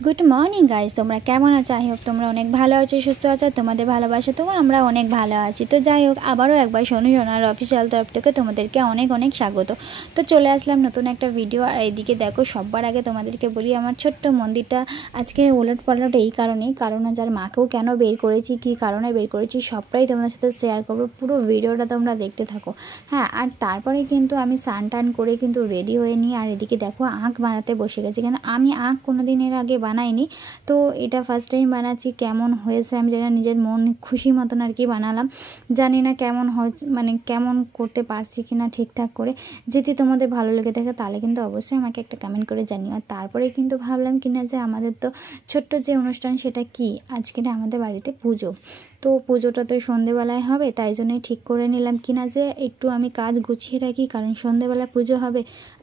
Good morning guys, তোমরা কেমন আছো? আই হোপ তোমরা অনেক ভালো আছো, সুস্থ আছো। তোমাদের ভালোবাসা তো আমরা অনেক ভালো আছি। তো যাই হোক, আবারও একবার সোনার অফিসিয়াল তরফ থেকে তোমাদেরকে অনেক অনেক স্বাগত। তো চলে আসলাম নতুন একটা ভিডিও। আর এইদিকে দেখো, সবার আগে তোমাদেরকে বলি, আমার ছোট্ট মন্দিরটা আজকে ওলট পালট এই কারণেই, কারণ যার মাকেও কেন বের করেছি, কী কারণে বের করেছি, সবটাই তোমাদের সাথে শেয়ার করবো। পুরো ভিডিওটা তোমরা দেখতে থাকো। হ্যাঁ, আর তারপরে কিন্তু আমি স্নান টান করে কিন্তু রেডি হয়ে নিই। আর এদিকে দেখো, আঁক বানাতে বসে গেছি। কেন আমি আঁক কোনো দিনের আগে বানাইনি, তো এটা ফার্স্ট টাইম বানাচ্ছি। কেমন হয়েছে আমি জানি না, নিজের মন খুশি মতন আর কি বানালাম। জানি না কেমন হয়, মানে কেমন করতে পারছি কি না ঠিকঠাক করে। যদি তোমাদের ভালো লেগে থাকে তাহলে কিন্তু অবশ্যই আমাকে একটা কমেন্ট করে জানিও। আর তারপরে কিন্তু ভাবলাম কিনা যে আমাদের তো ছোট্ট যে অনুষ্ঠান, সেটা কি, আজকে আমাদের বাড়িতে পুজো। তো পুজোটা তো সন্ধেবেলায় হবে, তাই জন্যই ঠিক করে নিলাম কিনা যে একটু আমি কাজ গুছিয়ে রাখি, কারণ সন্ধেবেলা পুজো হবে,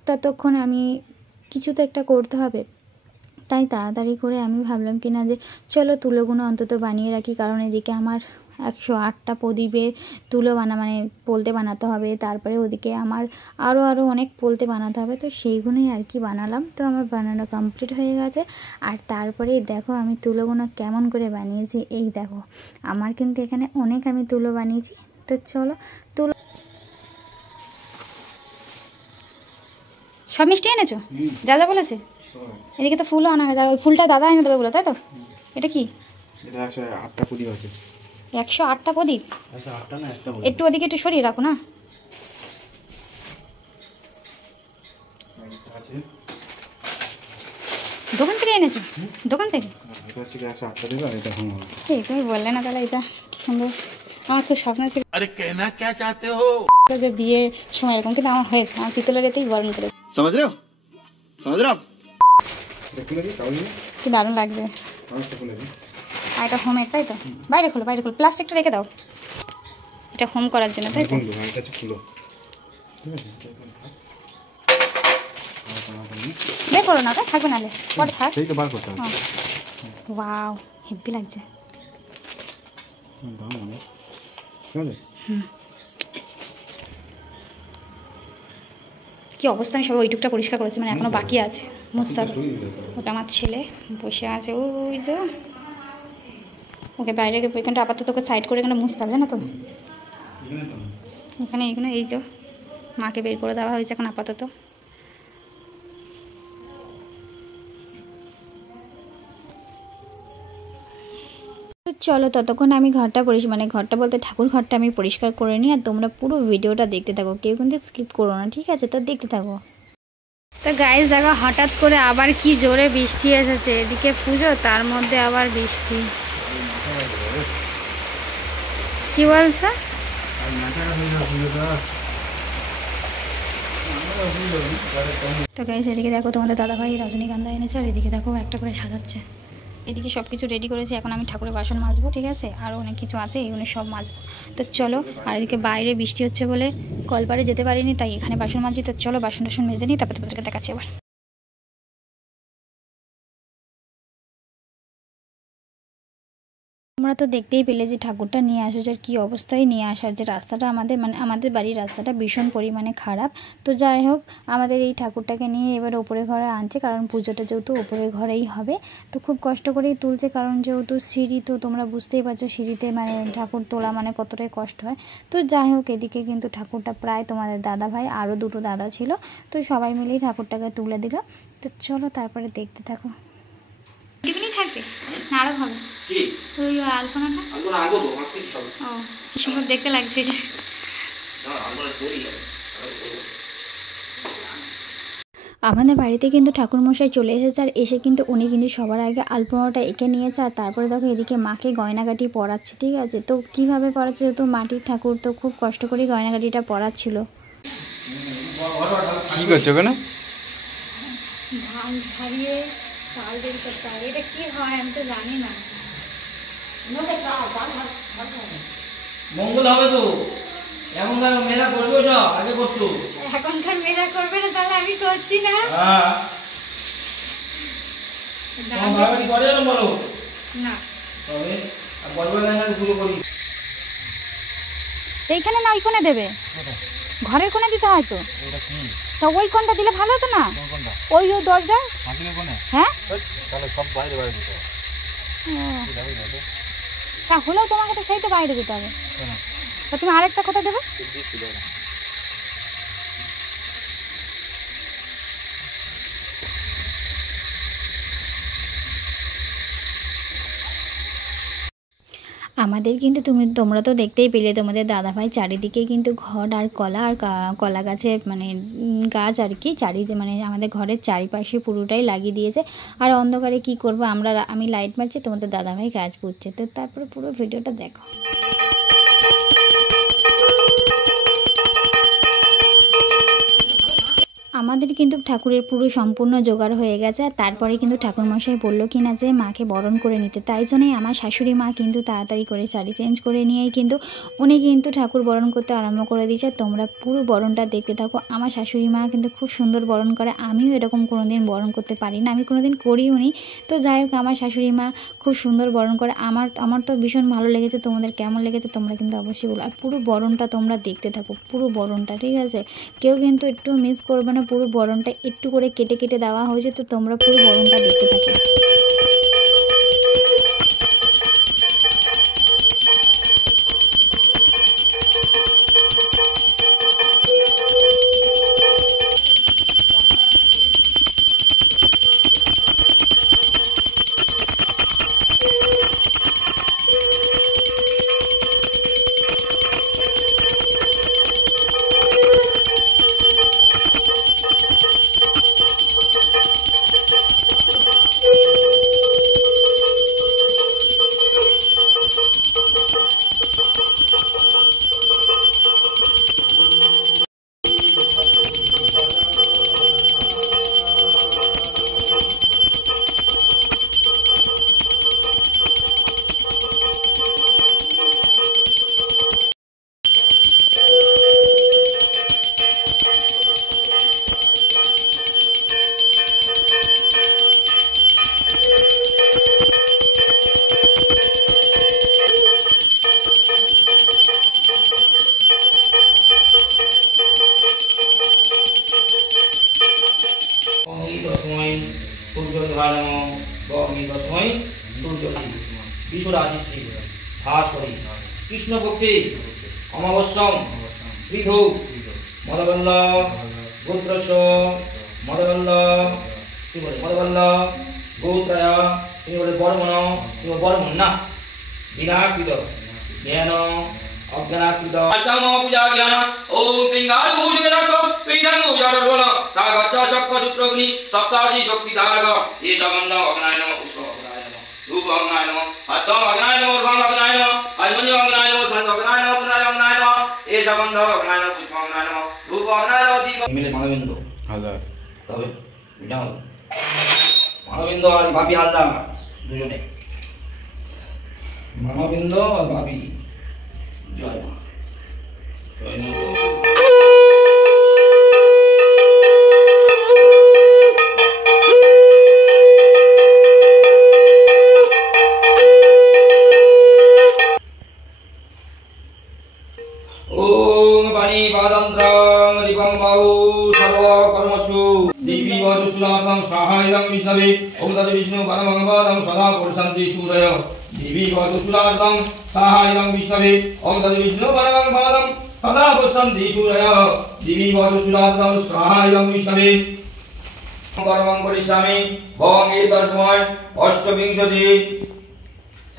ততক্ষণ আমি কিছু তো একটা করতে হবে। তাই তাড়াতাড়ি করে আমি ভাবলাম কিনা যে চলো তুলোগুলো অন্তত বানিয়ে রাখি, কারণ এদিকে আমার 108টা প্রদীপের তুলো মানে পোলতে বানাতে হবে। তারপরে ওদিকে আমার আরও অনেক পোলতে বানাতে হবে, তো সেইগুলোই আর কি বানালাম। তো আমার বানানো কমপ্লিট হয়ে গেছে। আর তারপরে দেখো আমি তুলোগুলো কেমন করে বানিয়েছি। এই দেখো, আমার কিন্তু এখানে অনেক আমি তুলো বানিয়েছি। তো চলো, তুলো সব মিষ্টি এনেছো, যা যা বলেছে। এদিকে তো ফুলও আনা হয়েছে, আর ওই ফুলটা দাদা এনে দেবে বলো, তাই তো? এটা কি? 108টা প্রদীপ আছে। 108টা প্রদীপ? একটু ওদিকে একটু সরিয়ে রাখো না। দোকান থেকে এনেছো? দোকান থেকে? তুমি বললে না তাহলে, এটা কি সুন্দর। আমার খুব স্বপ্ন ছিল যে বিয়ে সময় এরকম, কিন্তু আমার হয়েছে। আমার পিতলের এতেই বরণ করে। কি দারুণ লাগছে। আর এটা হোমের, তাই তো? বাইরে খোলো, বাইরে খোলো, প্লাস্টিকটা রেখে দাও। এটা হোম করার জন্য, তাই তো? বের করো না, থাকবে নাহলে পরে থাক। ওয়াও, হেভি লাগছে। কি অবস্থা, আমি সব ওইটুকটা পরিষ্কার করেছি, মানে এখনো বাকি আছে মুছতে হবে। ওটা আমার ছেলে বসে আছে, ওই যে ওকে বাইরে ওইখানটা আপাতত তোকে সাইড করে এখানে মুছতে হবে, জানো তো? এখানে এইখানে এই যে মাকে বের করে দেওয়া হয়েছে এখন আপাতত। চলো ততক্ষণ আমি ঘরটা মানে ঘরটা বলতে ঠাকুর ঘরটা আমি পরিষ্কার করে নিই। আর তোমরা পুরো ভিডিওটা দেখতে থাকো, কেউ কিন্তু স্কিপ করো না, ঠিক আছে? তো দেখতে থাকো। তো গাইস দেখো, হঠাৎ করে আবার কি জোরে বৃষ্টি এসেছে। এদিকে পুজো, তার মধ্যে আবার বৃষ্টি। কি বলছো? তো গাইস এদিকে দেখো, তোমাদের দাদাভাই রজনীগন্ধা এনেছে, আর এদিকে দেখো একটা করে সাজাচ্ছে। এদিকে সব কিছু রেডি করেছি, এখন আমি ঠাকুরের বাসন মাজবো, ঠিক আছে? আরও অনেক কিছু আছে, এগুলো সব মাজবো। তো চলো, আর এদিকে বাইরে বৃষ্টি হচ্ছে বলে কলপারে যেতে পারিনি, তাই এখানে বাসন মাজছি। তো চলো বাসন টাসন মেজে নিই, তারপর তোমাদেরকে দেখাচ্ছি এবার। তোমরা তো দেখতেই পেলে যে ঠাকুরটা নিয়ে আসা, যে কী অবস্থায় নিয়ে আসার, যে রাস্তাটা আমাদের মানে আমাদের বাড়ির রাস্তাটা ভীষণ পরিমাণে খারাপ। তো যাই হোক, আমাদের এই ঠাকুরটাকে নিয়ে এবার ওপরে ঘরে আনছে, কারণ পুজোটা যেহেতু ওপরের ঘরেই হবে। তো খুব কষ্ট করেই তুলছে, কারণ যেহেতু সিঁড়ি, তো তোমরা বুঝতেই পারছো সিঁড়িতে মানে ঠাকুর তোলা মানে কতটাই কষ্ট হয়। তো যাই হোক, এদিকে কিন্তু ঠাকুরটা প্রায় তোমাদের দাদা ভাই আরও দুটো দাদা ছিল, তো সবাই মিলেই ঠাকুরটাকে তুলে দিল। তো চলো তারপরে দেখতে থাকো। থাকবে না আরো ভালো, ওই আলপনাটা ও কি সুন্দর দেখতে লাগছে। আমাদের বাড়িতে কিন্তু ঠাকুরমশাই চলে এসেছে, আর এসে কিন্তু উনি কিন্তু সবার আগে আলপনাটা এঁকে নিয়েছে। আর তারপরে দেখো এদিকে মাকে গয়নাগাটি পরাচ্ছে, ঠিক আছে? তো কিভাবে পরাচ্ছে, যেহেতু মাটির ঠাকুর, তো খুব কষ্ট করে গয়নাগাটিটা পরাচ্ছিল। কি করছো ওখানে? ধান ছাড়িয়ে চাল বের করতে হবে। এটা কি হয় আমি তো জানি না। মঙ্গল হবে তো, এখনকার মেলা করবে, সব আগে করতো। এখনকার মেলা করবে না, তাহলে আমি করছি না। হ্যাঁ, বাড়ি করে না বলো না, তবে বলবে না পুরো করি। এইখানে না ওই কোণে দেবে, ঘরের কোণে দিতে হয় তো। তো ওই কোণটা দিলে ভালো হতো না? ওই দরজা হ্যাঁ তাহলে সব বাইরে বাইরে যেতে হবে। তাহলেও তোমাকে তো সেই তো বাইরে যেতে হবে। তো তুমি আরেকটা কথা দেবে। আমাদের কিন্তু তোমরা তো দেখতেই পেলে তোমাদের দাদাভাই চারিদিকে কিন্তু ঘর আর কলা আর কলা গাছের মানে গাছ আর কি মানে আমাদের ঘরের চারিপাশে পুরোটাই লাগিয়ে দিয়েছে। আর অন্ধকারে কি করব আমি লাইট মারছি, তোমাদের দাদাভাই গাছ পুঁতছে। তো তারপরে পুরো ভিডিওটা দেখো। আমাদের কিন্তু ঠাকুরের পুরো সম্পূর্ণ জোগাড় হয়ে গেছে। আর তারপরে কিন্তু ঠাকুরমশাই বললো কি না যে মাকে বরণ করে নিতে, তাই জন্যই আমার শাশুড়ি মা কিন্তু তাড়াতাড়ি করে শাড়ি চেঞ্জ করে নিয়েই কিন্তু উনি কিন্তু ঠাকুর বরণ করতে আরম্ভ করে দিয়েছে। তোমরা পুরো বরণটা দেখতে থাকো। আমার শাশুড়ি মা কিন্তু খুব সুন্দর বরণ করে, আমিও এরকম কোনো দিন বরণ করতে পারি না, আমি কোনো দিন করিও নি। তো যাই হোক আমার শাশুড়ি মা খুব সুন্দর বরণ করে, আমার তো ভীষণ ভালো লেগেছে। তোমাদের কেমন লেগেছে তোমরা কিন্তু অবশ্যই বলো। আর পুরো বরণটা তোমরা দেখতে থাকো, পুরো বরণটা, ঠিক আছে? কেউ কিন্তু একটু মিস করবে না। পুরো বরণটা একটু করে কেটে কেটে দেওয়া হয়েছে, তো তোমরা পুরো বরণটা দেখতে থাকো। কৃষ্ণ পক্ষে অমাবস্যাম ত্রিধৌ মদবল্ল গোত্রস্য মদবল্ল কি বলে মদবল্ল গোত্রয়া তিনি বলে বর্মণ না দিনাকৃত জ্ঞান অজ্ঞানাকৃত অষ্টম পূজা জ্ঞান ওম পিঙ্গারু ভূষণাক পিঙ্গারু ভূষণাক সাগচ্ছা সপ্ত সূত্রগ্নি সপ্তাশি শক্তি ধারক এই জগন্নাথ অগ্নায় নমঃ পুষ্প অগ্নায় নমঃ ধূপ অগ্নায় নমঃ আত্ম অগ্নায় নমঃ রং অগ্নায় নমঃ আলমনি অগ্নায় নমঃ সন অগ্নায় নমঃ পুনায় অগ্নায় নমঃ এই জগন্নাথ অগ্নায় নমঃ পুষ্প অগ্নায় নমঃ ধূপ অগ্নায় নমঃ দীপ মিলে মানবিন্দ হাজার তবে বিনাও মানবিন্দ আর বাপি হালদার দুজনে মানবিন্দ আর বাপি জয় মা জয় মা ओम पानी पादंत्रं रिपं बाहु सर्व कर्मसु देवी वजुषुनाथं सहायं विष्णवे ओम तद विष्णु परमंगलम सदा पुरुषंति सूरय देवी वजुषुनाथं सहायं विष्णवे ओम तद विष्णु परमंगलम सदा पुरुषंति सूरय देवी वजुषुनाथं सहायं विष्णवे कर्मं करिष्यामि भवं एतस्मै अष्टविंशति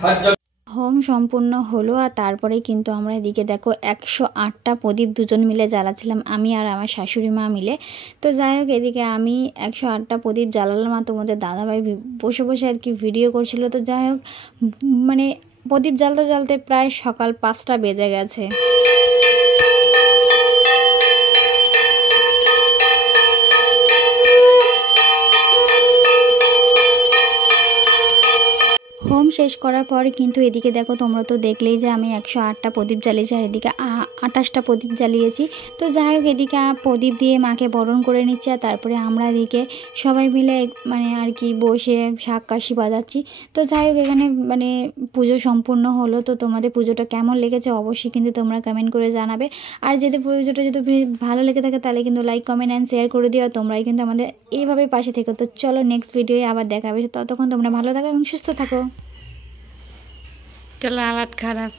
साज्य হোম সম্পূর্ণ হলো। আর তারপরে কিন্তু আমরা এদিকে দেখো 108টা প্রদীপ দুজন মিলে জ্বালাচ্ছিলাম, আমি আর আমার শাশুড়ি মা মিলে। তো যাই হোক এদিকে আমি 108টা প্রদীপ জ্বালালাম আর তোমাদের দাদাভাই বসে বসে আর কি ভিডিও করছিল। তো যাই হোক মানে প্রদীপ জ্বালতে জ্বালতে প্রায় সকাল 5টা বেজে গেছে। হোম শেষ করার পর কিন্তু এদিকে দেখো তোমরা তো দেখলেই যে আমি 108টা প্রদীপ জ্বালিয়েছি আর এদিকে 28টা প্রদীপ জ্বালিয়েছি। তো যাই হোক এদিকে প্রদীপ দিয়ে মাকে বরণ করে নিচ্ছে আর তারপরে আমরা এদিকে সবাই মিলে মানে আর কি বসে শাঁখ কাশি বাজাচ্ছি। তো যাই হোক এখানে মানে পুজো সম্পূর্ণ হলো। তো তোমাদের পুজোটা কেমন লেগেছে অবশ্যই কিন্তু তোমরা কমেন্ট করে জানাবে। আর যদি পুজোটা যদি ভালো লেগে থাকে তাহলে কিন্তু লাইক কমেন্ট অ্যান্ড শেয়ার করে দিও। আর তোমরাই কিন্তু আমাদের এইভাবে পাশে থেকো। তো চলো নেক্সট ভিডিওয়ে আবার দেখা হবে, ততক্ষণ তোমরা ভালো থাকো এবং সুস্থ থাকো। চলো আলাদ খারাপ।